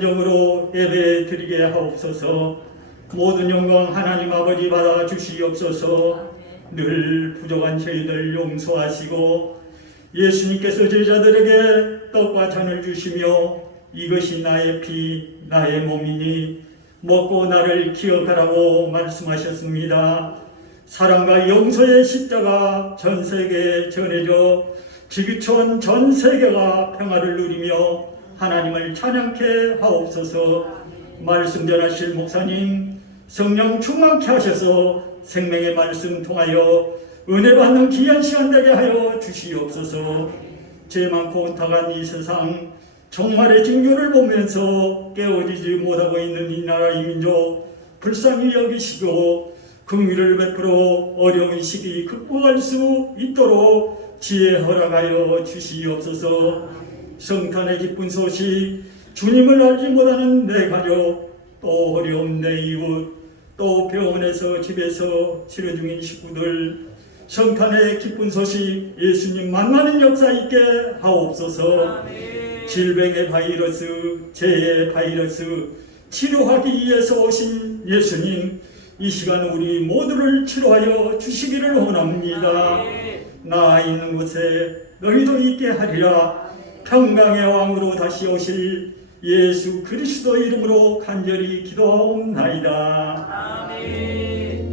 정으로 예배 드리게 하옵소서. 모든 영광 하나님 아버지 받아 주시옵소서. 늘 부족한 저희들 용서하시고 예수님께서 제자들에게 떡과 잔을 주시며 이것이 나의 피 나의 몸이니 먹고 나를 기억하라고 말씀하셨습니다. 사랑과 용서의 십자가 전 세계에 전해져 지구촌 전 세계가 평화를 누리며 하나님을 찬양케 하옵소서. 말씀 전하실 목사님 성령 충만케 하셔서 생명의 말씀 통하여 은혜 받는 귀한 시간 되게 하여 주시옵소서. 죄 많고 온탁한 이 세상 종말의 징조를 보면서 깨어지지 못하고 있는 이 나라 이 민족 불쌍히 여기시고 긍휼을 베풀어 어려운 시기 극복할 수 있도록 지혜 허락하여 주시옵소서. 성탄의 기쁜 소식, 주님을 알지 못하는 내 가족, 또 어려운 내 이웃, 또 병원에서 집에서 치료 중인 식구들, 성탄의 기쁜 소식, 예수님 만나는 역사 있게 하옵소서. 질병의 바이러스, 재해의 바이러스 치료하기 위해서 오신 예수님, 이 시간 우리 모두를 치료하여 주시기를 원합니다. 나 있는 곳에 너희도 있게 하리라. 평강의 왕으로 다시 오실 예수 그리스도 이름으로 간절히 기도하옵나이다. 아멘.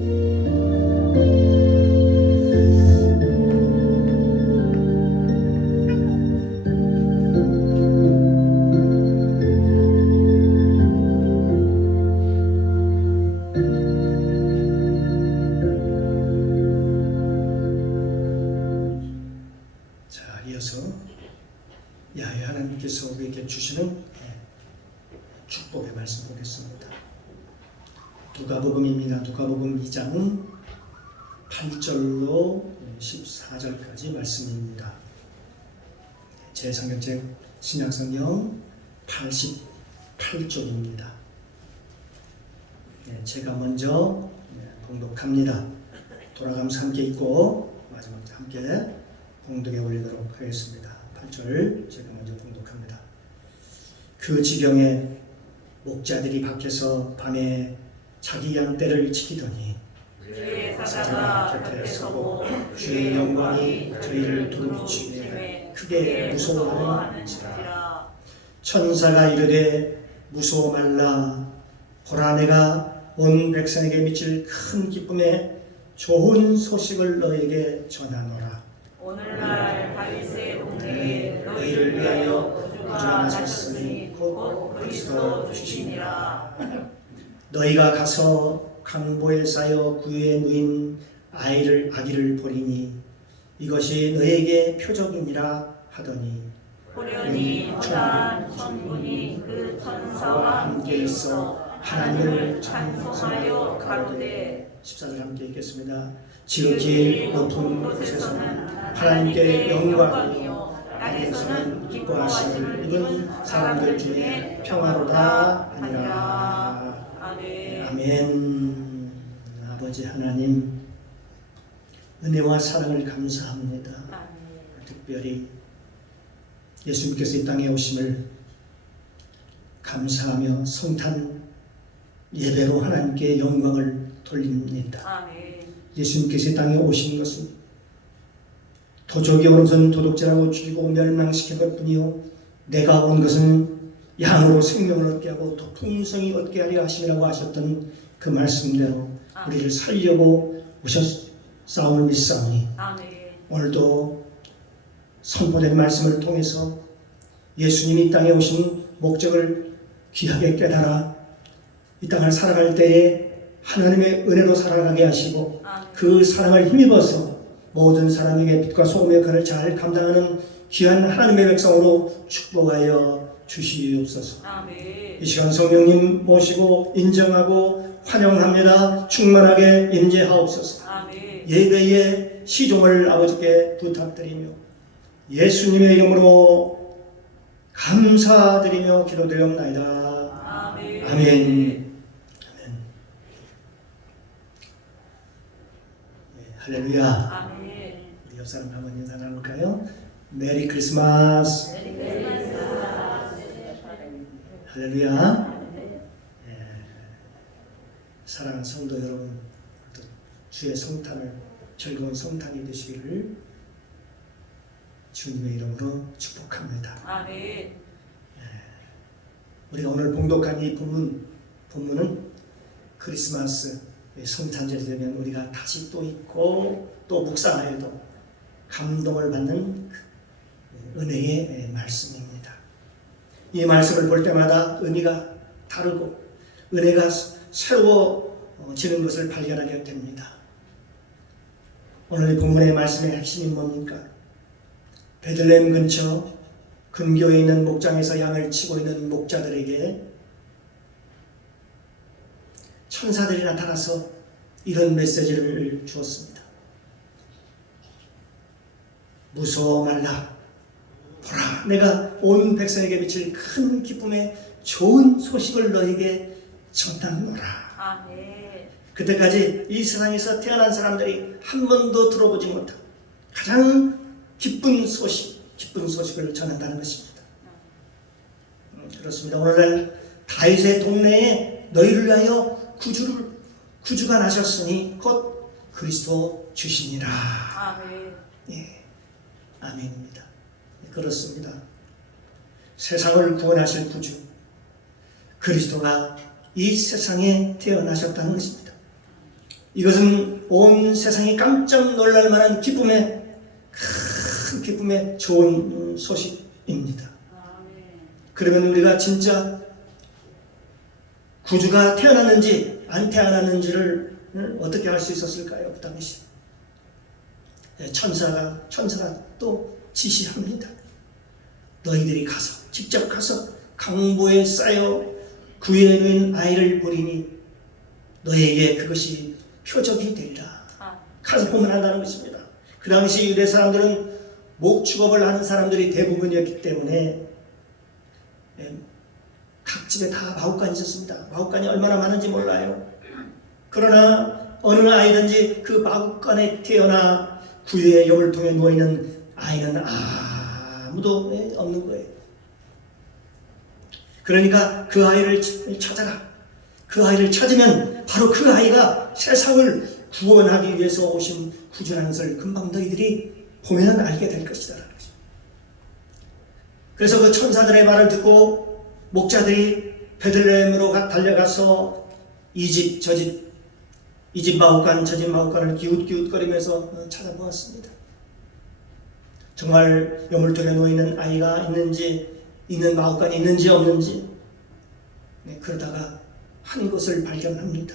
자, 이어서 야훼 하나님께서 우리에게 주시는 축복의 말씀 보겠습니다. 누가복음입니다. 누가복음 2장 8절로 14절까지 말씀입니다. 제 성경책 신약성경 88쪽입니다. 제가 먼저 봉독합니다. 돌아가면서 함께 읽고 마지막 함께 봉독에 올리도록 하겠습니다. 8절 제가 먼저 봉독합니다. 그 지경에 목자들이 밖에서 밤에 자기 양 떼를 지키더니 주의 사자가 곁에 서고 주의 영광이 저희를 두루비추며 크게 무서워하는지라. 천사가 이르되 무서워 말라. 보라, 내가 온 백성에게 미칠 큰 기쁨에 좋은 소식을 너에게 전하노라. 오늘날 다윗의 동네에 너희를 위하여 구주가 나셨으니 곧 그리스도 주시니라. 너희가 가서 강보에 쌓여 구유에 누인 아기를 보리니 이것이 너에게 표적이니라 하더니 호련히 허다한 천군이 그 천사와 함께 있어 하나님을 찬송하여 가로되 14절 함께 읽겠습니다. 지극히 높은 곳에서는 하나님께 영광이요 땅에서는 기뻐하심을 입은 사람들 중에 평화로다 하니라. 아멘. 아버지 하나님, 은혜와 사랑을 감사합니다. 특별히 예수님께서 이 땅에 오심을 감사하며 성탄 예배로 하나님께 영광을 돌립니다. 예수님께서 이 땅에 오신 것은 도적이 오는 것은 도둑질하고 죽이고 멸망시킨 것뿐이요 내가 온 것은 양으로 생명을 얻게 하고 또 풍성히 얻게 하려 하심이라고 하셨던 그 말씀대로 우리를 살려고 오셨사옴을 믿사오니 오늘도 선포된 말씀을 통해서 예수님이 이 땅에 오신 목적을 귀하게 깨달아 이 땅을 살아갈 때에 하나님의 은혜로 살아가게 하시고 그 사랑을 힘입어서 모든 사람에게 빛과 소금의 역할을 잘 감당하는 귀한 하나님의 백성으로 축복하여 주시옵소서. 이 시간 성령님 모시고 인정하고 환영합니다. 충만하게 임재하옵소서. 예배의 시종을 아버지께 부탁드리며 예수님의 이름으로 감사드리며 기도드리옵나이다. 아멘. 할렐루야. 우리 옆 사람 한번 인사 나눌까요? 메리 크리스마스. 할렐루야. 사랑하는 성도 여러분, 또 주의 성탄을 즐거운 성탄이 되시기를 주님의 이름으로 축복합니다. 아멘. 우리가 오늘 봉독한 이 본문은 크리스마스 성탄절이 되면 우리가 다시 또 읽고 또 묵상하여도 감동을 받는 은혜의 말씀입니다. 이 말씀을 볼 때마다 의미가 다르고 은혜가 새로워지는 것을 발견하게 됩니다. 오늘 이 본문의 말씀의 핵심이 뭡니까? 베들레헴 근처 근교에 있는 목장에서 양을 치고 있는 목자들에게 천사들이 나타나서 이런 메시지를 주었습니다. 무서워 말라. 보라, 내가 온 백성에게 미칠 큰 기쁨의 좋은 소식을 너에게 전하노라. 아멘. 그때까지 이 세상에서 태어난 사람들이 한 번도 들어보지 못한 가장 기쁜 소식을 전한다는 것입니다. 그렇습니다. 오늘날 다윗의 동네에 너희를 위하여 구주가 나셨으니 곧 그리스도 주시니라. 아멘. 예, 아멘입니다. 그렇습니다. 세상을 구원하실 구주 그리스도가 이 세상에 태어나셨다는 것입니다. 이것은 온 세상이 깜짝 놀랄 만한 큰 기쁨의 좋은 소식입니다. 그러면 우리가 진짜 구주가 태어났는지 안 태어났는지를 어떻게 알 수 있었을까요? 그 당시 천사가 또 지시합니다. 너희들이 직접 가서 강보에 쌓여 구에 놓인 아이를 보리니 너희에게 그것이 표적이 되리라. 가서 보면 한다는 것입니다. 그 당시 유대 사람들은 목축업을 하는 사람들이 대부분이었기 때문에 각 집에 다 마구간이 있었습니다. 마구간이 얼마나 많은지 몰라요. 그러나 어느 아이든지 그 마구간에 태어나 구유의 여물통에 누워있는 아이는 아무도 없는 거예요. 그러니까 그 아이를 찾아가. 그 아이를 찾으면 바로 그 아이가 세상을 구원하기 위해서 오신 구주라는 것을 금방 너희들이 보면 알게 될 것이다. 그래서 그 천사들의 말을 듣고 목자들이 베들레헴으로 달려가서 이 집 저 집, 이 집 마구간 저 집 마구간을 기웃기웃거리면서 찾아보았습니다. 정말 여물통에 놓이는 아이가 있는 마구간이 있는지 없는지 그러다가 한 곳을 발견합니다.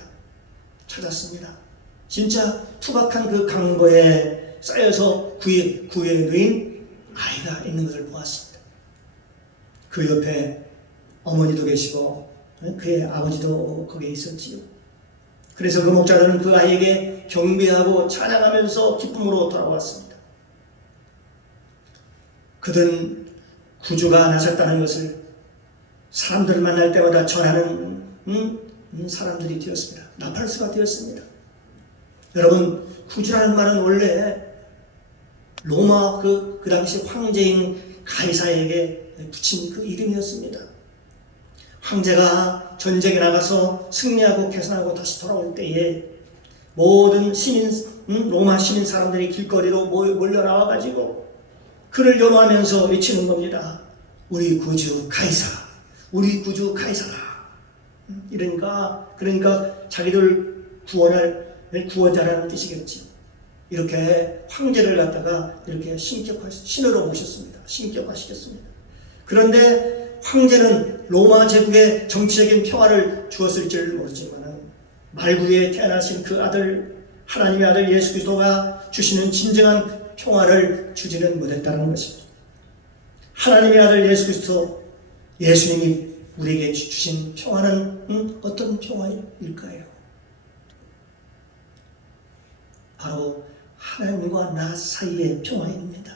찾았습니다. 진짜 투박한 그 강보에 쌓여서 구에 놓인 아이가 있는 것을 보았습니다. 그 옆에 어머니도 계시고 그의 아버지도 거기에 있었지요. 그래서 그 목자들은 그 아이에게 경배하고 찬양하면서 기쁨으로 돌아왔습니다. 그들은 구주가 나섰다는 것을 사람들을 만날 때마다 전하는 사람들이 되었습니다. 나팔수가 되었습니다. 여러분, 구주라는 말은 원래 로마 그 당시 황제인 가이사에게 붙인 그 이름이었습니다. 황제가 전쟁에 나가서 승리하고 개선하고 다시 돌아올 때에 모든 로마 시민 사람들이 길거리로 몰려 나와가지고 그를 연호하면서 외치는 겁니다. 우리 구주 가이사, 우리 구주 가이사라. 그러니까 자기들 구원할 구원자라는 뜻이겠죠. 이렇게 황제를 갖다가 이렇게 신으로 모셨습니다. 신격화시켰습니다. 그런데 황제는 로마 제국의 정치적인 평화를 주었을 줄 모르지만 말구에 태어나신 그 아들, 하나님의 아들 예수 그리스도가 주시는 진정한 평화를 주지는 못했다는 것입니다. 하나님의 아들 예수 그리스도, 예수님이 우리에게 주신 평화는 어떤 평화일까요? 바로 하나님과 나 사이의 평화입니다.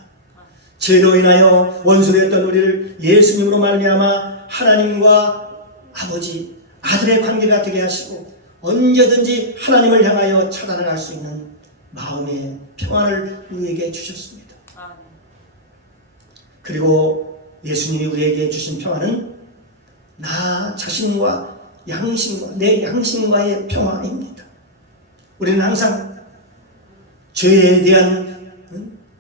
죄로 인하여 원수되었던 우리를 예수님으로 말미암아 하나님과 아버지, 아들의 관계가 되게 하시고 언제든지 하나님을 향하여 찾아나갈 수 있는 마음의 평안을 우리에게 주셨습니다. 그리고 예수님이 우리에게 주신 평안은 나 자신과 내 양심과의 평화입니다. 우리는 항상 죄에 대한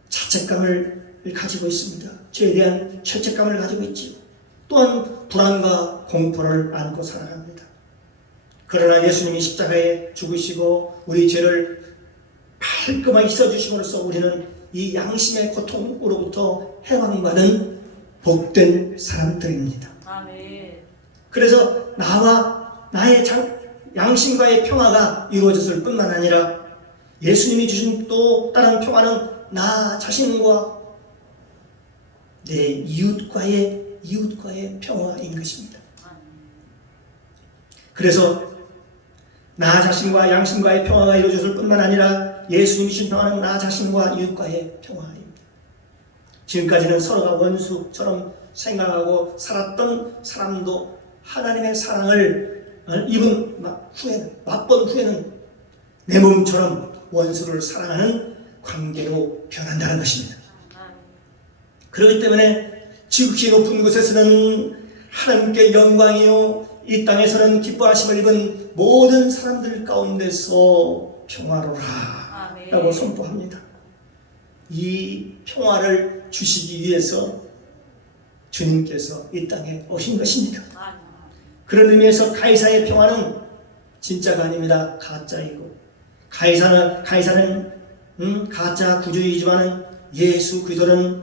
자책감을 가지고 있습니다. 죄에 대한 죄책감을 가지고 있지요. 또한 불안과 공포를 안고 살아갑니다. 그러나 예수님이 십자가에 죽으시고 우리 죄를 깔끔하게 씻어주심으로써 우리는 이 양심의 고통으로부터 해방받은 복된 사람들입니다. 아멘. 그래서 나와 나의 양심과의 평화가 이루어졌을 뿐만 아니라 예수님이 주신 또 다른 평화는 나 자신과 내 이웃과의 평화인 것입니다. 그래서 나 자신과 양심과의 평화가 이루어졌을 뿐만 아니라 예수님이 주신 평화는 나 자신과 이웃과의 평화입니다. 지금까지는 서로가 원수처럼 생각하고 살았던 사람도 하나님의 사랑을 맛본 후에는 내 몸처럼 원수를 사랑하는 관계로 변한다는 것입니다. 그렇기 때문에 지극히 높은 곳에서는 하나님께 영광이요 이 땅에서는 기뻐하심을 입은 모든 사람들 가운데서 평화로라 라고 선포합니다. 이 평화를 주시기 위해서 주님께서 이 땅에 오신 것입니다. 그런 의미에서 가이사의 평화는 진짜가 아닙니다. 가짜이고 가이사는 가짜 구주이지만 예수 그리스도는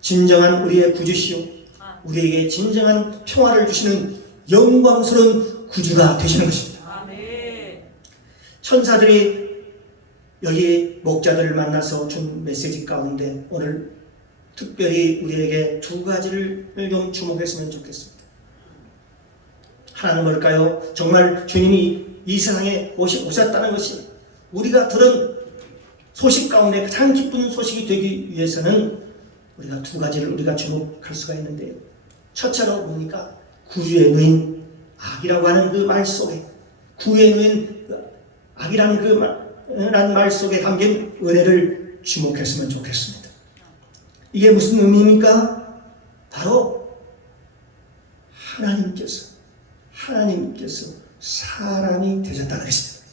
진정한 우리의 구주시요 우리에게 진정한 평화를 주시는 영광스러운 구주가 되시는 것입니다. 천사들이 여기 목자들을 만나서 준 메시지 가운데 오늘 특별히 우리에게 두 가지를 좀 주목했으면 좋겠습니다. 하나는 뭘까요? 정말 주님이 이 세상에 오셨다는 것이 우리가 들은 소식 가운데 가장 기쁜 소식이 되기 위해서는 우리가 두 가지를 우리가 주목할 수가 있는데요. 첫째로 뭡니까? 구주의 누인 악이라고 하는 그 말 속에 구주의 누인 악이라는 그 말 속에 담긴 은혜를 주목했으면 좋겠습니다. 이게 무슨 의미입니까? 바로 하나님께서 사람이 되셨다는 것입니다.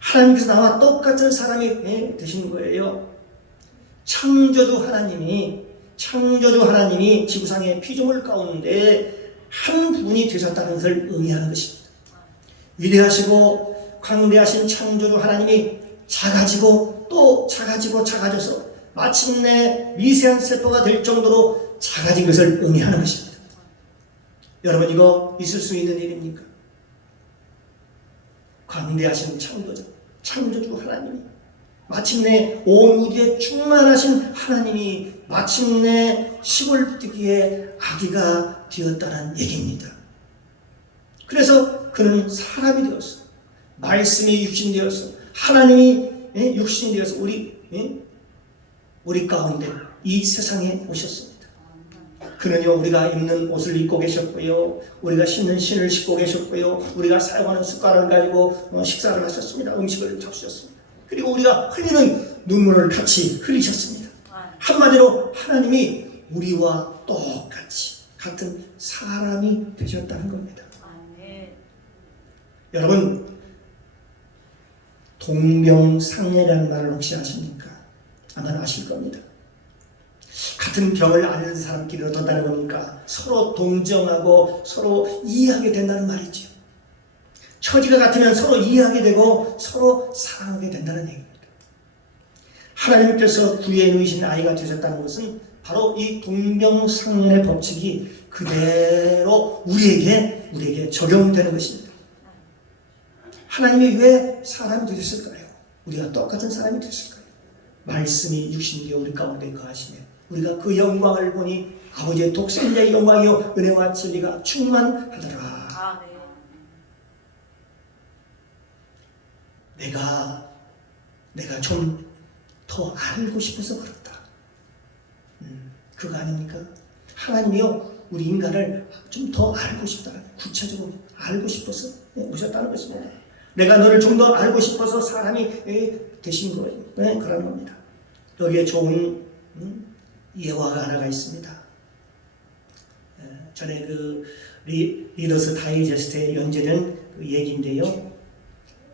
하나님께서 나와 똑같은 사람이 되신 거예요. 창조주 하나님이 지구상의 피조물 가운데 한 분이 되셨다는 것을 의미하는 것입니다. 위대하시고 광대하신 창조주 하나님이 작아지고 또 작아져서 마침내 미세한 세포가 될 정도로 작아진 것을 의미하는 것입니다. 여러분 이거 있을 수 있는 일입니까? 광대하신 창조주 하나님이 마침내 온 우주에 충만하신 하나님이 마침내 시골뜨기의 아기가 되었다는 얘기입니다. 그래서 그는 사람이 되었어. 말씀이 육신되어서 하나님이 육신되어서 우리 가운데 이 세상에 오셨습니다. 그는요 우리가 입는 옷을 입고 계셨고요, 우리가 신는 신을 신고 계셨고요, 우리가 사용하는 숟가락을 가지고 식사를 하셨습니다. 음식을 잡수셨습니다. 그리고 우리가 흘리는 눈물을 같이 흘리셨습니다. 한마디로 하나님이 우리와 똑같이 같은 사람이 되셨다는 겁니다. 여러분 동병상련이라는 말을 혹시 아십니까? 아마 아실 겁니다. 같은 병을 앓는 사람끼리 어떻다는 겁니까? 서로 동정하고 서로 이해하게 된다는 말이죠. 처지가 같으면 서로 이해하게 되고 서로 사랑하게 된다는 얘기입니다. 하나님께서 구해 놓으신 아이가 되셨다는 것은 바로 이 동병상련의 법칙이 그대로 우리에게 적용되는 것입니다. 하나님이 왜 사람이 되셨을까요? 우리가 똑같은 사람이 되셨을까요? 말씀이 육신되어 우리 가운데 거하시며 우리가 그 영광을 보니 아버지의 독생자의 영광이요 은혜와 진리가 충만하더라. 내가 좀 더 알고 싶어서 그렇다. 그거 아닙니까? 하나님이요 우리 인간을 좀 더 알고 싶다. 구체적으로 알고 싶어서 오셨다는 것입니다. 내가 너를 좀 더 알고 싶어서 사람이 되신 거예요. 그런 겁니다. 여기에 좋은 예화가 하나가 있습니다. 전에 리더스 다이제스트에 연재된 그 얘기인데요.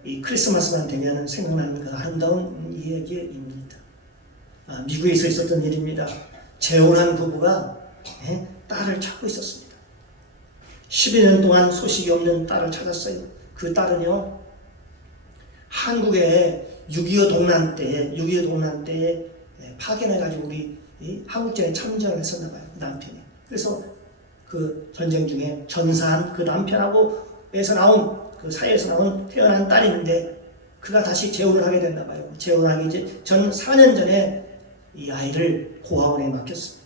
이 크리스마스만 되면 생각나는 그 아름다운 이야기입니다. 미국에서 있었던 일입니다. 재혼한 부부가 딸을 찾고 있었습니다. 12년 동안 소식이 없는 딸을 찾았어요. 그 딸은요, 한국에 6.25 동란 때에 파견해가지고 우리 한국전에 참전을 했었나 봐요. 그 남편이. 그래서 그 전쟁 중에 전사한 그 남편하고 그 사이에서 나온 태어난 딸인데 그가 다시 재혼을 하게 됐나 봐요. 재혼하기 이제 전 4년 전에 이 아이를 고아원에 맡겼습니다.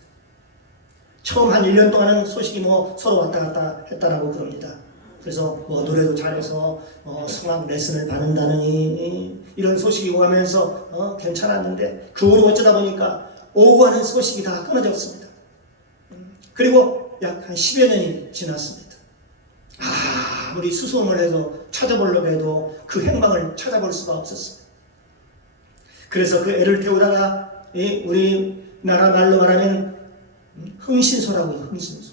처음 한 1년 동안은 소식이 서로 왔다 갔다 했다라고 그럽니다. 그래서 노래도 잘해서 성악 레슨을 받는다느니 이런 소식이 오가면서 괜찮았는데 그 후로 어쩌다 보니까 오고 하는 소식이 다 끊어졌습니다. 그리고 약 한 10여 년이 지났습니다. 아무리 수소문을 해서 찾아보려고 해도 그 행방을 찾아볼 수가 없었습니다. 그래서 그 애를 태우다가 우리나라 말로 말하면 흥신소라고 해요. 흥신소.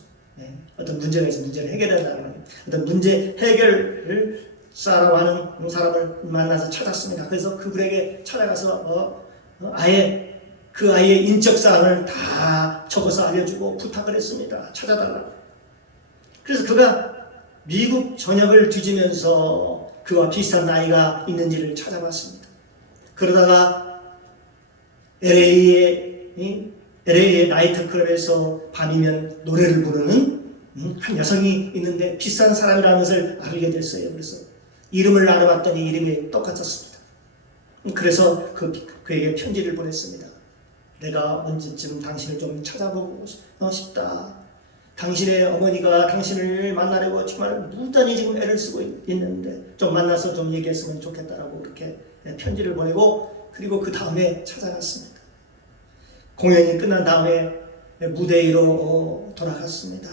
어떤 문제가 있으면 문제를 해결한다는 거예요. 어떤 문제 해결을 사라고 하는 사람을 만나서 찾았습니다. 그래서 그분에게 찾아가서 아예 그 아이의 인적사항을 다 적어서 알려주고 부탁을 했습니다. 찾아달라고. 그래서 그가 미국 전역을 뒤지면서 그와 비슷한 아이가 있는지를 찾아봤습니다. 그러다가 LA의 나이트클럽에서 밤이면 노래를 부르는 한 여성이 있는데 비싼 사람이라는 것을 알게 됐어요. 그래서 이름을 알아봤더니 이름이 똑같았습니다. 그래서 그에게 편지를 보냈습니다. 내가 언제쯤 당신을 좀 찾아보고 싶다. 당신의 어머니가 당신을 만나려고 정말 무단히 지금 애를 쓰고 있는데 좀 만나서 좀 얘기했으면 좋겠다라고 그렇게 편지를 보내고 그리고 그 다음에 찾아갔습니다. 공연이 끝난 다음에 무대 위로 돌아갔습니다.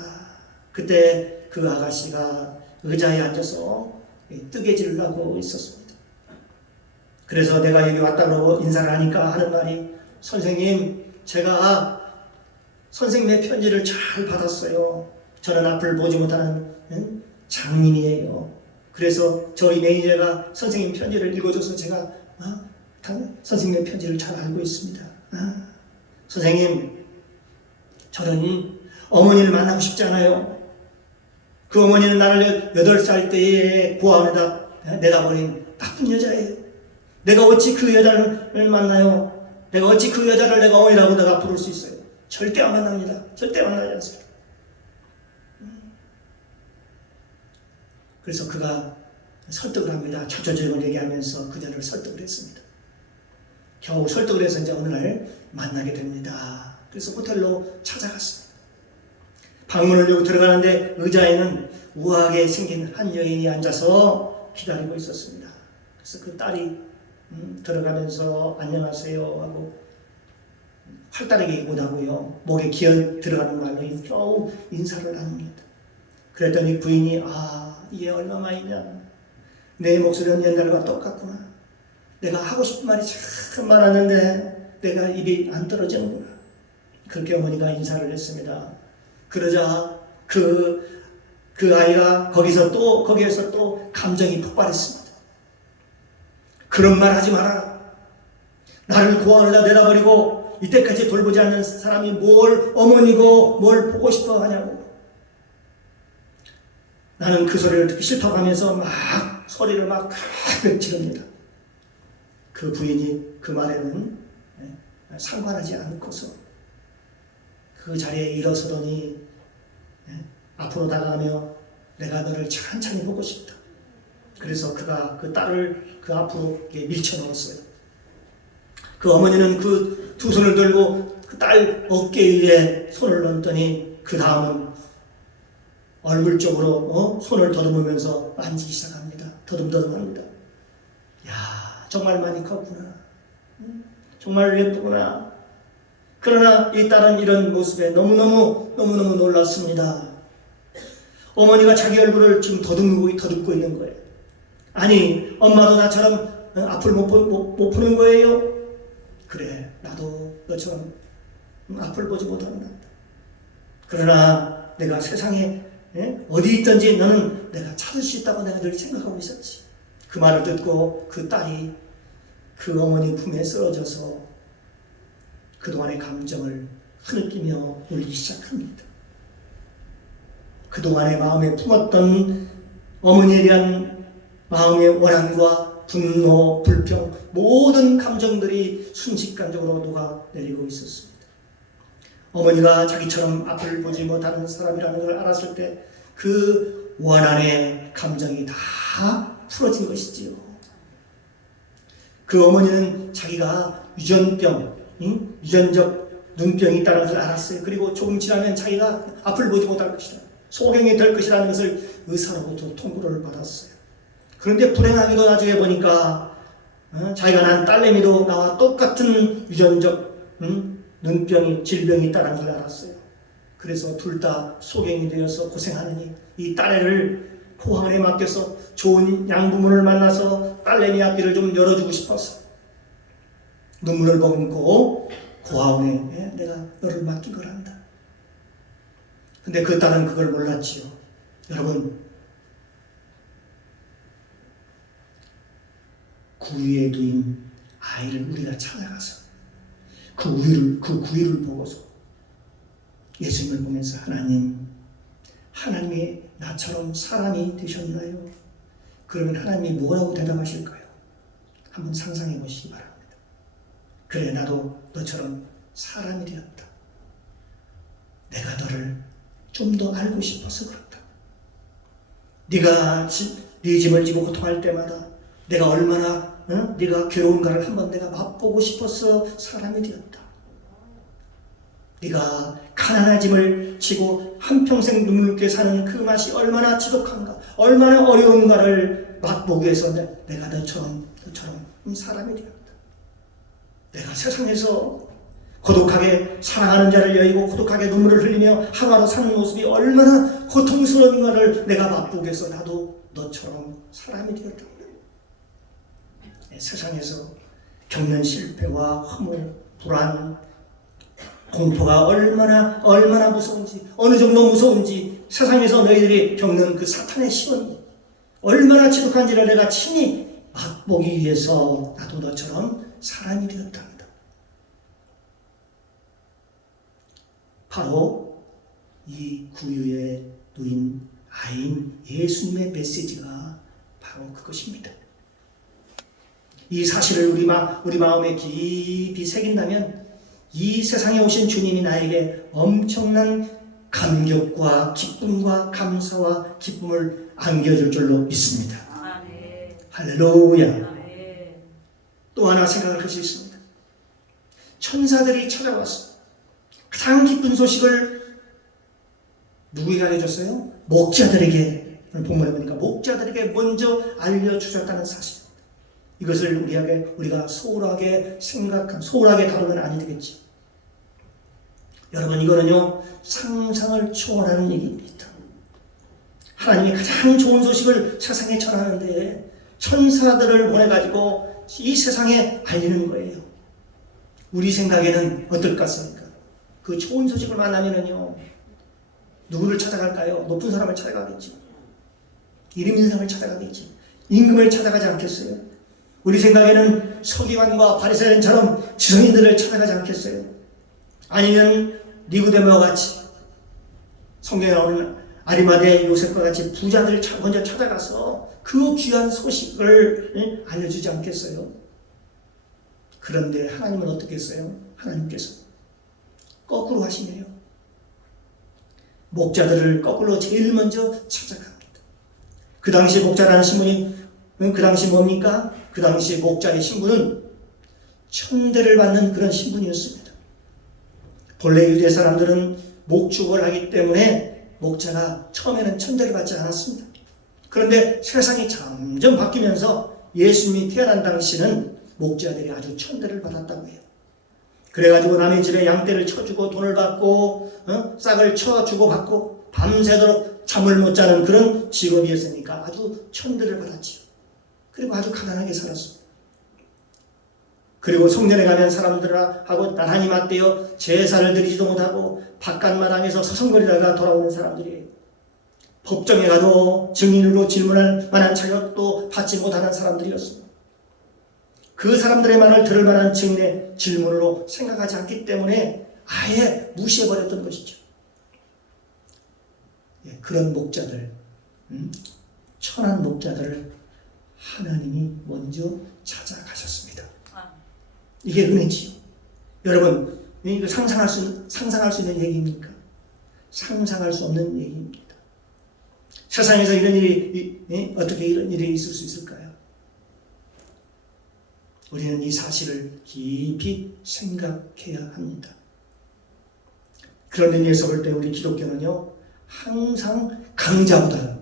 그때 그 아가씨가 의자에 앉아서 뜨개질을 하고 있었습니다. 그래서 내가 여기 왔다 그러고 인사를 하니까 하는 말이 선생님, 제가 선생님의 편지를 잘 받았어요. 저는 앞을 보지 못하는 장님이에요. 그래서 저희 매니저가 선생님 편지를 읽어줘서 제가 선생님의 편지를 잘 알고 있습니다. 선생님, 저는 어머니를 만나고 싶지 않아요. 그 어머니는 나를 8살 때에 고아원에다 내다버린 나쁜 여자예요. 내가 어찌 그 여자를 만나요? 내가 어찌 그 여자를 내가 어머니라고 내가 부를 수 있어요? 절대 안 만납니다. 절대 만나지 않습니다. 그래서 그가 설득을 합니다. 자초지종을 얘기하면서 그녀를 설득을 했습니다. 겨우 설득을 해서 이제 어느 날 만나게 됩니다. 그래서 호텔로 찾아갔습니다. 방문을 열고 들어가는데 의자에는 우아하게 생긴 한 여인이 앉아서 기다리고 있었습니다. 그래서 그 딸이 들어가면서 안녕하세요 하고 활달하게 오다고요. 목에 기어 들어가는 말로 겨우 인사를 합니다. 그랬더니 부인이 이게 얼마만이냐. 내 목소리는 옛날과 똑같구나. 내가 하고 싶은 말이 참 많았는데 내가 입이 안 떨어지는구나. 그렇게 어머니가 인사를 했습니다. 그러자 그 아이가 거기에서 또 감정이 폭발했습니다. 그런 말 하지 마라. 나를 고아원에다 내다버리고 이때까지 돌보지 않는 사람이 뭘 어머니고 뭘 보고 싶어 하냐고. 나는 그 소리를 듣기 싫다고 하면서 막 소리를 막 크게 지릅니다. 그 부인이 그 말에는 상관하지 않고서 그 자리에 일어서더니 앞으로 다가가며 내가 너를 천천히 보고 싶다. 그래서 그가 그 딸을 그 앞으로 밀쳐 넣었어요. 그 어머니는 그 두 손을 들고 그 딸 어깨 위에 손을 얹더니 그 다음은 얼굴 쪽으로 손을 더듬으면서 만지기 시작합니다. 더듬더듬합니다. 야, 정말 많이 컸구나. 정말 예쁘구나. 그러나 이 딸은 이런 모습에 너무너무 놀랐습니다. 어머니가 자기 얼굴을 지금 더듬고 있는 거예요. 아니, 엄마도 나처럼 앞을 못 보는 거예요? 그래, 나도 너처럼 앞을 보지 못한다. 그러나 내가 세상에 어디 있든지 너는 내가 찾을 수 있다고 내가 늘 생각하고 있었지. 그 말을 듣고 그 딸이 그 어머니 품에 쓰러져서 그동안의 감정을 흐느끼며 울기 시작합니다. 그동안의 마음에 품었던 어머니에 대한 마음의 원한과 분노, 불평, 모든 감정들이 순식간적으로 녹아내리고 있었습니다. 어머니가 자기처럼 앞을 보지 못하는 사람이라는 걸 알았을 때 그 원한의 감정이 다 풀어진 것이지요. 그 어머니는 자기가 유전병, 유전적 눈병이 있다는 것을 알았어요. 그리고 조금 지나면 자기가 앞을 보지 못할 것이다, 소경이 될 것이라는 것을 의사로부터 통보를 받았어요. 그런데 불행하게도 나중에 보니까 자기가 난 딸내미도 나와 똑같은 유전적 눈병이, 질병이 있다는 걸 알았어요. 그래서 둘 다 소경이 되어서 고생하느니 이 딸애를 고아원에 맡겨서 좋은 양부모를 만나서 딸내미 앞길을 좀 열어주고 싶어서 눈물을 머금고 고아원에 내가 너를 맡긴 거란다. 근데 그 딸은 그걸 몰랐지요. 여러분, 구유에 누인 아이를 우리가 찾아가서 그 구유를 보고서 예수님을 보면서 하나님이 나처럼 사람이 되셨나요? 그러면 하나님이 뭐라고 대답하실까요? 한번 상상해 보시기 바랍니다. 그래, 나도 너처럼 사람이 되었다. 내가 너를 좀 더 알고 싶어서 그렇다. 네가 네 짐을 지고 고통할 때마다 내가 얼마나 네가 괴로운가를 한번 내가 맛보고 싶어서 사람이 되었다. 네가 가난한 짐을 지고 한평생 눈물롭게 사는 그 맛이 얼마나 지독한가, 얼마나 어려운가를 맛보기 위해서 내가 너처럼 사람이 되었다. 내가 세상에서 고독하게 사랑하는 자를 여의고 고독하게 눈물을 흘리며 하나로 사는 모습이 얼마나 고통스러운가를 내가 맛보기 위해서 나도 너처럼 사람이 되었다. 세상에서 겪는 실패와 허물, 불안, 공포가 얼마나 무서운지, 어느 정도 무서운지, 세상에서 너희들이 겪는 그 사탄의 시험이 얼마나 지독한지를 내가 친히 맛보기 위해서 나도 너처럼 사람이 되었답니다. 바로 이 구유에 누인 아이인 예수님의 메시지가 바로 그것입니다. 이 사실을 우리 마음에 깊이 새긴다면 이 세상에 오신 주님이 나에게 엄청난 감격과 기쁨과 감사와 기쁨을 안겨줄 줄로 믿습니다. 아멘. 할렐루야. 아멘. 또 하나 생각할 것이 있습니다. 천사들이 찾아와서 가장 기쁜 소식을 누구에게 알려줬어요? 목자들에게. 오늘 본문에 보니까 목자들에게 먼저 알려주셨다는 사실. 이것을 우리가 소홀하게 다루면 아니 되겠지. 여러분, 이거는요, 상상을 초월하는 얘기입니다. 하나님이 가장 좋은 소식을 세상에 전하는데 천사들을 보내가지고 이 세상에 알리는 거예요. 우리 생각에는 어떨 것 같습니까? 그 좋은 소식을 만나면은요, 누구를 찾아갈까요? 높은 사람을 찾아가겠지. 이름 있는 사람을 찾아가겠지. 임금을 찾아가지 않겠어요? 우리 생각에는 서기관과 바리새인처럼 지성인들을 찾아가지 않겠어요? 아니면 니고데모와 같이 성경에 나오는 아리마대 요셉과 같이 부자들 먼저 찾아가서 그 귀한 소식을 알려주지 않겠어요? 그런데 하나님은 어떻게 했어요? 하나님께서 거꾸로 하시네요. 목자들을 거꾸로 제일 먼저 찾아갑니다. 그 당시 목자라는 신분이 그 당시 뭡니까? 그 당시 목자의 신분은 천대를 받는 그런 신분이었습니다. 본래 유대 사람들은 목축을 하기 때문에 목자가 처음에는 천대를 받지 않았습니다. 그런데 세상이 점점 바뀌면서 예수님이 태어난 당시는 목자들이 아주 천대를 받았다고 해요. 그래가지고 남의 집에 양떼를 쳐주고 돈을 받고 싹을 쳐주고 받고 밤새도록 잠을 못 자는 그런 직업이었으니까 아주 천대를 받았지요. 그리고 아주 가난하게 살았습니다. 그리고 성전에 가면 사람들하고 나란히 맞대어 제사를 드리지도 못하고 바깥마당에서 서성거리다가 돌아오는 사람들이 법정에 가도 증인으로 질문할 만한 자격도 받지 못하는 사람들이었습니다. 그 사람들의 말을 들을 만한 증인의 질문으로 생각하지 않기 때문에 아예 무시해버렸던 것이죠. 그런 목자들, 천한 목자들을 하나님이 먼저 찾아가셨습니다. 이게 은혜지요. 여러분, 이거 상상할 수 있는 얘기입니까? 상상할 수 없는 얘기입니다. 세상에서 이런 일이 어떻게 이런 일이 있을 수 있을까요? 우리는 이 사실을 깊이 생각해야 합니다. 그런 의미에서 볼 때 우리 기독교는요, 항상 강자보다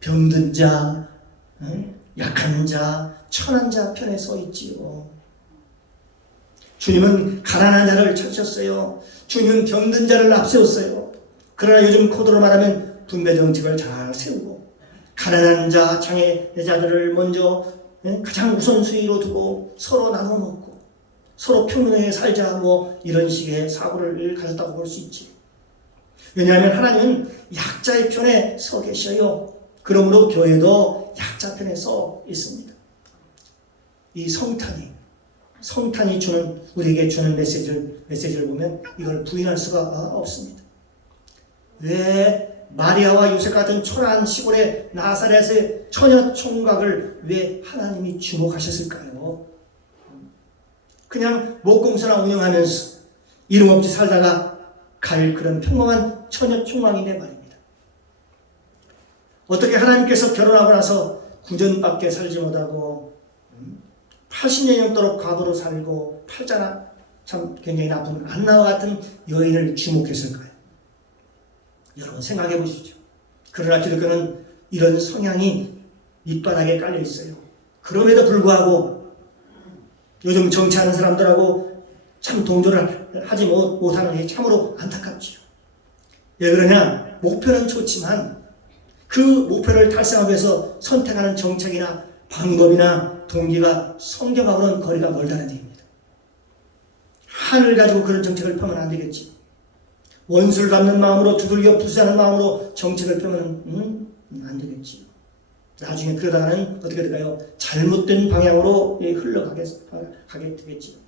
병든 자, 약한 자, 천한 자 편에 서 있지요. 주님은 가난한 자를 찾으셨어요. 주님은 병든 자를 앞세웠어요. 그러나 요즘 코드로 말하면 분배 정책을 잘 세우고 가난한 자, 장애자들을 먼저 가장 우선순위로 두고 서로 나눠 먹고 서로 평등하게 살자 이런 식의 사고를 가졌다고 볼 수 있지. 왜냐하면 하나님은 약자의 편에 서 계셔요. 그러므로 교회도 약자 편에 서 있습니다. 이 성탄이 우리에게 주는 메시지를 보면 이걸 부인할 수가 없습니다. 왜 마리아와 요셉 같은 초라한 시골의 나사렛의 처녀 총각을 왜 하나님이 주목하셨을까요? 그냥 목공소나 운영하면서 이름 없이 살다가 갈 그런 평범한 처녀 총각인데 말입니다. 어떻게 하나님께서 결혼하고 나서 구전밖에 살지 못하고 80년이 넘도록 과부로 살고 팔자나 참 굉장히 나쁜 안나와 같은 여인을 주목했을까요? 여러분 생각해 보시죠. 그러나 기독교는 이런 성향이 밑바닥에 깔려 있어요. 그럼에도 불구하고 요즘 정치하는 사람들하고 참 동조를 하지 못하는 게 참으로 안타깝죠. 왜 그러냐? 목표는 좋지만 그 목표를 달성하기 위해서 선택하는 정책이나 방법이나 동기가 성경하고는 거리가 멀다는 얘기입니다. 하늘 가지고 그런 정책을 펴면 안 되겠지. 원수를 갚는 마음으로 두들겨 부수하는 마음으로 정책을 펴면 안 되겠지. 나중에 그러다가는 어떻게 될까요? 잘못된 방향으로 흘러가게 되겠지.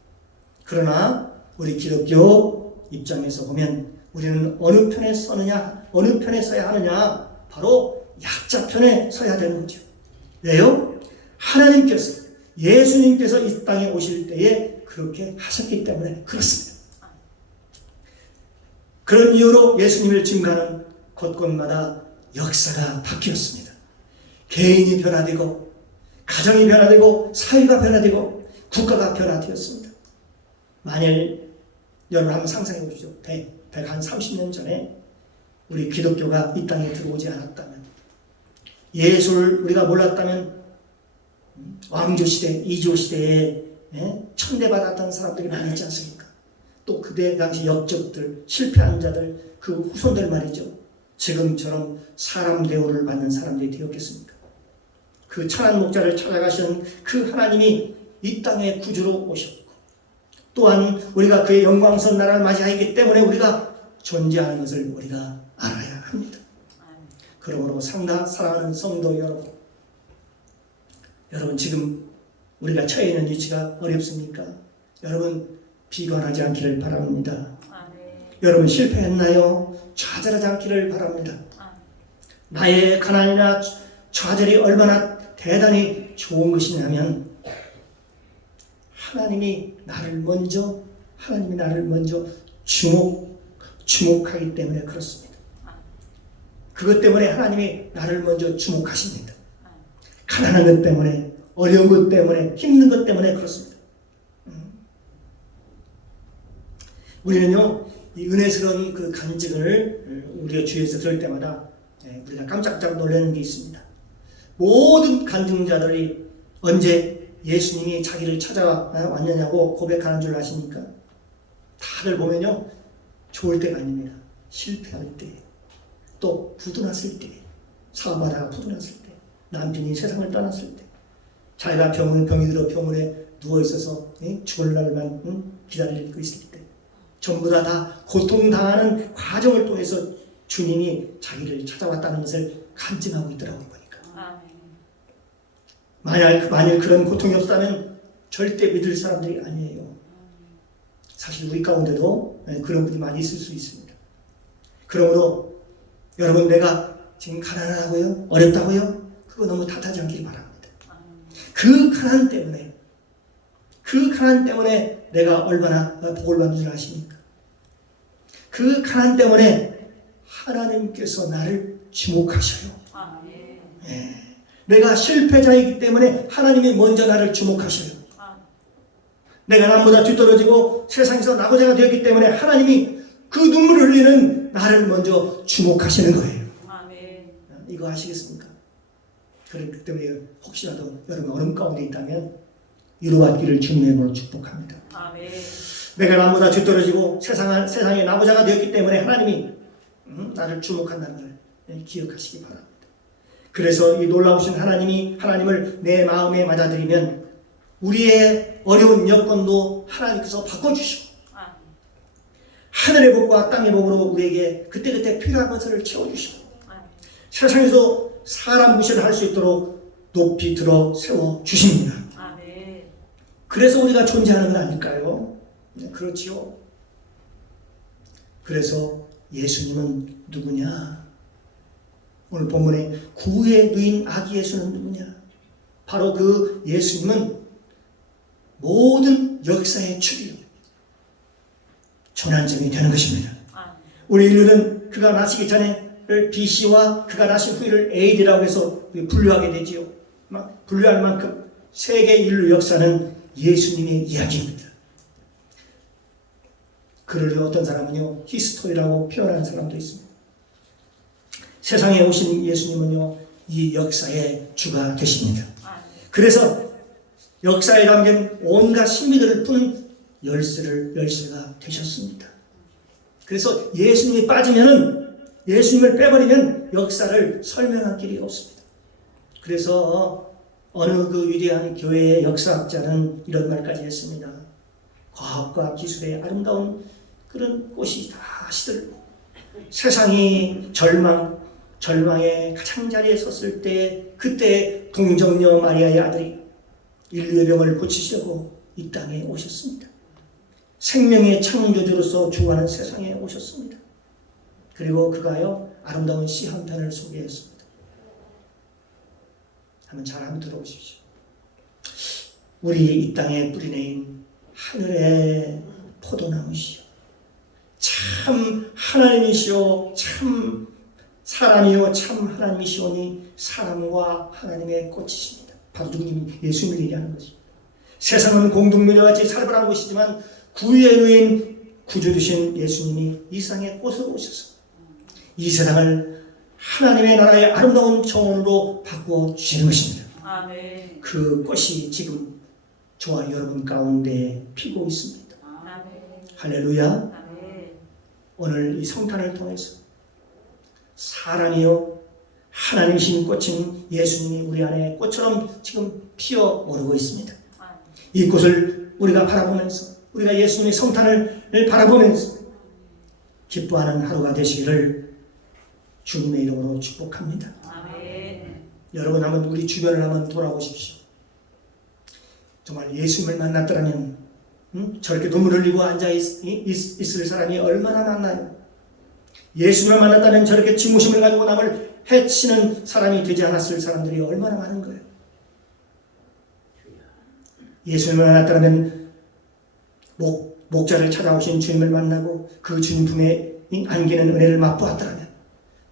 그러나 우리 기독교 입장에서 보면 우리는 어느 편에 서야 하느냐? 바로 약자 편에 서야 되는 거죠. 왜요? 하나님께서 예수님께서 이 땅에 오실 때에 그렇게 하셨기 때문에 그렇습니다. 그런 이유로 예수님을 증거하는 곳곳마다 역사가 바뀌었습니다. 개인이 변화되고 가정이 변화되고 사회가 변화되고 국가가 변화되었습니다. 만일 여러분 한번 상상해 보시죠. 130년 전에 우리 기독교가 이 땅에 들어오지 않았다면, 예수를 우리가 몰랐다면 왕조시대, 이조시대에 천대받았던 사람들이 많이 있지 않습니까? 또 그때 당시 역적들, 실패한 자들, 그 후손들 말이죠. 지금처럼 사람 대우를 받는 사람들이 되었겠습니까? 그 천한 목자를 찾아가신 그 하나님이 이 땅에 구주로 오셨고, 또한 우리가 그의 영광스러운 나라를 맞이하기 때문에 우리가 존재하는 것을 우리가 알아야 합니다. 그러므로 사랑하는 성도 여러분 지금 우리가 처해 있는 위치가 어렵습니까? 여러분 비관하지 않기를 바랍니다. 여러분 실패했나요? 좌절하지 않기를 바랍니다. 나의 가난이나 좌절이 얼마나 대단히 좋은 것이냐면 하나님이 나를 먼저 주목하기 때문에 그렇습니다. 그것 때문에 하나님이 나를 먼저 주목하십니다. 가난한 것 때문에, 어려운 것 때문에, 힘든 것 때문에 그렇습니다. 우리는요, 이 은혜스러운 그 간증을 우리가 주위에서 들을 때마다 우리가 깜짝깜짝 놀라는 게 있습니다. 모든 간증자들이 언제 예수님이 자기를 찾아왔느냐고 고백하는 줄 아십니까? 다들 보면요, 좋을 때가 아닙니다. 실패할 때, 또 부도났을 때, 사업하다가 부도났을 때, 남편이 세상을 떠났을 때, 자기가 병이 들어 병원에 누워있어서 죽을 날만 기다리고 있을 때, 전부 다 고통당하는 과정을 통해서 주님이 자기를 찾아왔다는 것을 간증하고 있더라고요. 보니까. 아멘. 만일 그런 고통이 없다면 절대 믿을 사람들이 아니에요. 사실 우리 가운데도 그런 분이 많이 있을 수 있습니다. 그러므로 여러분, 내가 지금 가난하다고요? 어렵다고요? 그거 너무 탓하지 않기를 바랍니다. 그 가난 때문에 내가 얼마나 복을 받는 줄 아십니까? 그 가난 때문에 하나님께서 나를 주목하셔요. 아멘. 예. 내가 실패자이기 때문에 하나님이 먼저 나를 주목하셔요. 내가 남보다 뒤떨어지고 세상에서 나고자가 되었기 때문에 하나님이 그 눈물을 흘리는 나를 먼저 주목하시는 거예요. 아멘. 이거 아시겠습니까? 그렇기 때문에 혹시라도 여러분 어려움 가운데 있다면 위로받기를 주님의 이름으로 축복합니다. 아멘. 내가 남보다 뒤떨어지고 세상에 나고자가 되었기 때문에 하나님이 나를 주목한다는 걸 기억하시기 바랍니다. 그래서 이 놀라우신 하나님을 내 마음에 맞아들이면 우리의 어려운 여건도 하나님께서 바꿔주시고 아멘. 하늘의 복과 땅의 복으로 우리에게 그때그때 필요한 것을 채워주시고 아멘. 세상에서 사람 무시를 할 수 있도록 높이 들어 세워주십니다. 아멘. 그래서 우리가 존재하는 건 아닐까요? 네, 그렇지요. 그래서 예수님은 누구냐? 오늘 본문에 구의 누인 아기 예수는 누구냐? 바로 그 예수님은 모든 역사의 축이요, 전환점이 되는 것입니다. 아멘. 우리 인류는 그가 나시기 전에 BC와 그가 나신 후를 AD라고 해서 분류하게 되지요. 분류할 만큼 세계 인류 역사는 예수님의 이야기입니다. 그를 어떤 사람은요, 히스토리라고 표현하는 사람도 있습니다. 세상에 오신 예수님은요, 이 역사의 주가 되십니다. 아멘. 그래서 역사에 담긴 온갖 신비들을 푸는 열쇠가 되셨습니다. 그래서 예수님이 빠지면은, 예수님을 빼버리면 역사를 설명할 길이 없습니다. 그래서 어느 그 위대한 교회의 역사학자는 이런 말까지 했습니다. 과학과 기술의 아름다운 그런 꽃이 다 시들고 세상이 절망의 가장자리에 섰을 때, 그때 동정녀 마리아의 아들이 인류의 병을 고치시려고 이 땅에 오셨습니다. 생명의 창조주로서 주관하는 세상에 오셨습니다. 그리고 그가요, 아름다운 시 한 편을 소개했습니다. 한번 들어보십시오. 우리 이 땅에 뿌리내린 하늘의 포도나무시여, 참 하나님이시오, 참 사람이요 참 하나님이시오니 사람과 하나님의 꽃이십니다. 바로 주님 예수님을 얘기하는 것입니다. 세상은 공동묘지와 같이 살벌한 곳이지만 구유의 누인 구주 되신 예수님이 이 세상의 꽃으로 오셔서 이 세상을 하나님의 나라의 아름다운 정원으로 바꿔주시는 것입니다. 아멘. 그 꽃이 지금 저와 여러분 가운데 피고 있습니다. 아멘. 할렐루야. 아멘. 오늘 이 성탄을 통해서 사람이요 하나님이신 꽃인 예수님이 우리 안에 꽃처럼 지금 피어오르고 있습니다. 이 꽃을 우리가 바라보면서, 우리가 예수님의 성탄을 바라보면서 기뻐하는 하루가 되시기를 주님의 이름으로 축복합니다. 아멘. 여러분 한번 우리 주변을 한번 돌아보십시오. 정말 예수님을 만났더라면 저렇게 눈물 흘리고 앉아 있을 사람이 얼마나 많나요? 예수님을 만났다면 저렇게 증오심을 가지고 남을 해치는 사람이 되지 않았을 사람들이 얼마나 많은 거예요. 예수님을 만났다면 목자를 찾아오신 주님을 만나고 그 주님 품에 안기는 은혜를 맛보았다면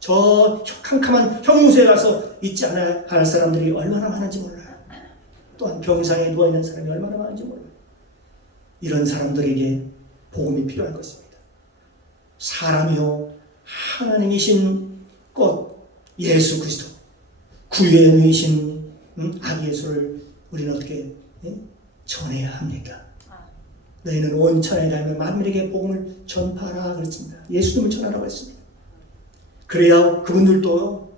저 캄캄한 형무소에 가서 있지 않아야 할 사람들이 얼마나 많은지 몰라요. 또한 병상에 누워있는 사람이 얼마나 많은지 몰라요. 이런 사람들에게 복음이 필요한 것입니다. 사람이요 하나님이신 꽃 예수 그리스도, 구유의 누이신 아기 예수를 우리는 어떻게 전해야 합니까? 너희는 온 천하에 다니며 만민에게 복음을 전파하라 그랬습니다. 예수님을 전하라고 했습니다. 그래야 그분들도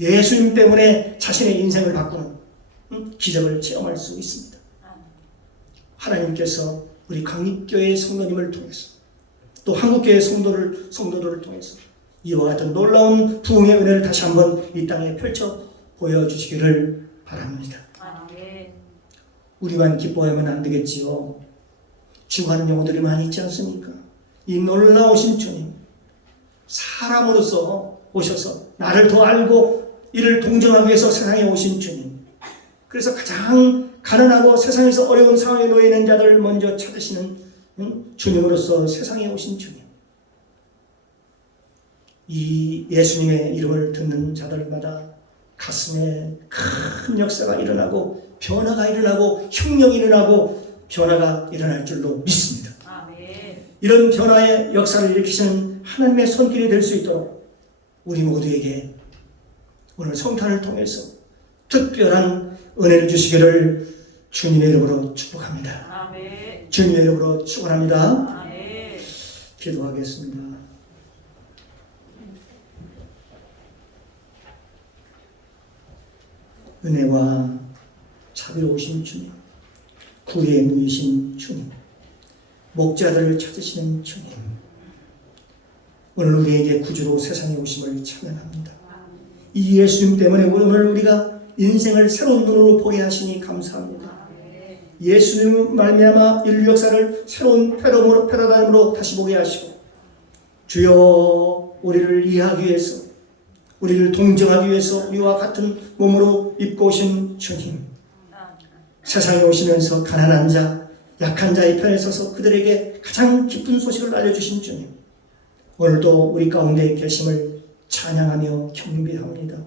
예수님 때문에 자신의 인생을 바꾸는 기적을 체험할 수 있습니다. 하나님께서 우리 강립교회 성도님을 통해서 또 한국교회 성도들을 통해서 이와 같은 놀라운 부흥의 은혜를 다시 한번 이 땅에 펼쳐 보여주시기를 바랍니다. 아멘. 우리만 기뻐하면 안 되겠지요. 죽어가는 영혼들이 많이 있지 않습니까? 이 놀라우신 주님, 사람으로서 오셔서 나를 더 알고 이를 동정하기 위해서 세상에 오신 주님. 그래서 가장 가난하고 세상에서 어려운 상황에 놓여 있는 자들을 먼저 찾으시는 주님으로서 세상에 오신 주님. 이 예수님의 이름을 듣는 자들마다 가슴에 큰 역사가 일어나고 변화가 일어나고 혁명이 일어나고 변화가 일어날 줄로 믿습니다. 아멘. 이런 변화의 역사를 일으키시는 하나님의 손길이 될 수 있도록 우리 모두에게 오늘 성탄을 통해서 특별한 은혜를 주시기를 주님의 이름으로 축복합니다. 아멘. 주님의 이름으로 축원합니다. 아멘. 기도하겠습니다. 은혜와 자비로우신 주님, 구의에 누이신 주님, 목자들을 찾으시는 주님, 오늘 우리에게 구주로 세상에 오심을 찬양합니다. 이 예수님 때문에 오늘 우리가 인생을 새로운 눈으로 보게 하시니 감사합니다. 예수님 말미암아 인류 역사를 새로운 패러다임으로 다시 보게 하시고, 주여 우리를 이해하기 위해서, 우리를 동정하기 위해서 우리와 같은 몸으로 입고 오신 주님, 세상에 오시면서 가난한 자, 약한 자의 편에 서서 그들에게 가장 기쁜 소식을 알려주신 주님, 오늘도 우리 가운데 계심을 찬양하며 경배합니다.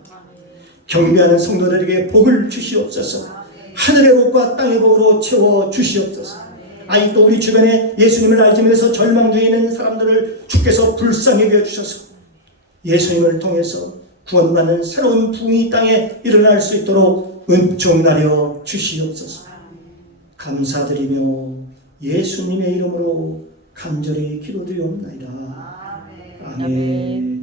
경배하는 성도들에게 복을 주시옵소서. 하늘의 복과 땅의 복으로 채워 주시옵소서. 아직도 우리 주변에 예수님을 알지 못해서 절망되어 있는 사람들을 주께서 불쌍히 여겨주셔서 예수님을 통해서 구원받는 새로운 부흥이 땅에 일어날 수 있도록 은총나려 주시옵소서. 감사드리며 예수님의 이름으로 간절히 기도드리옵나이다. 아멘.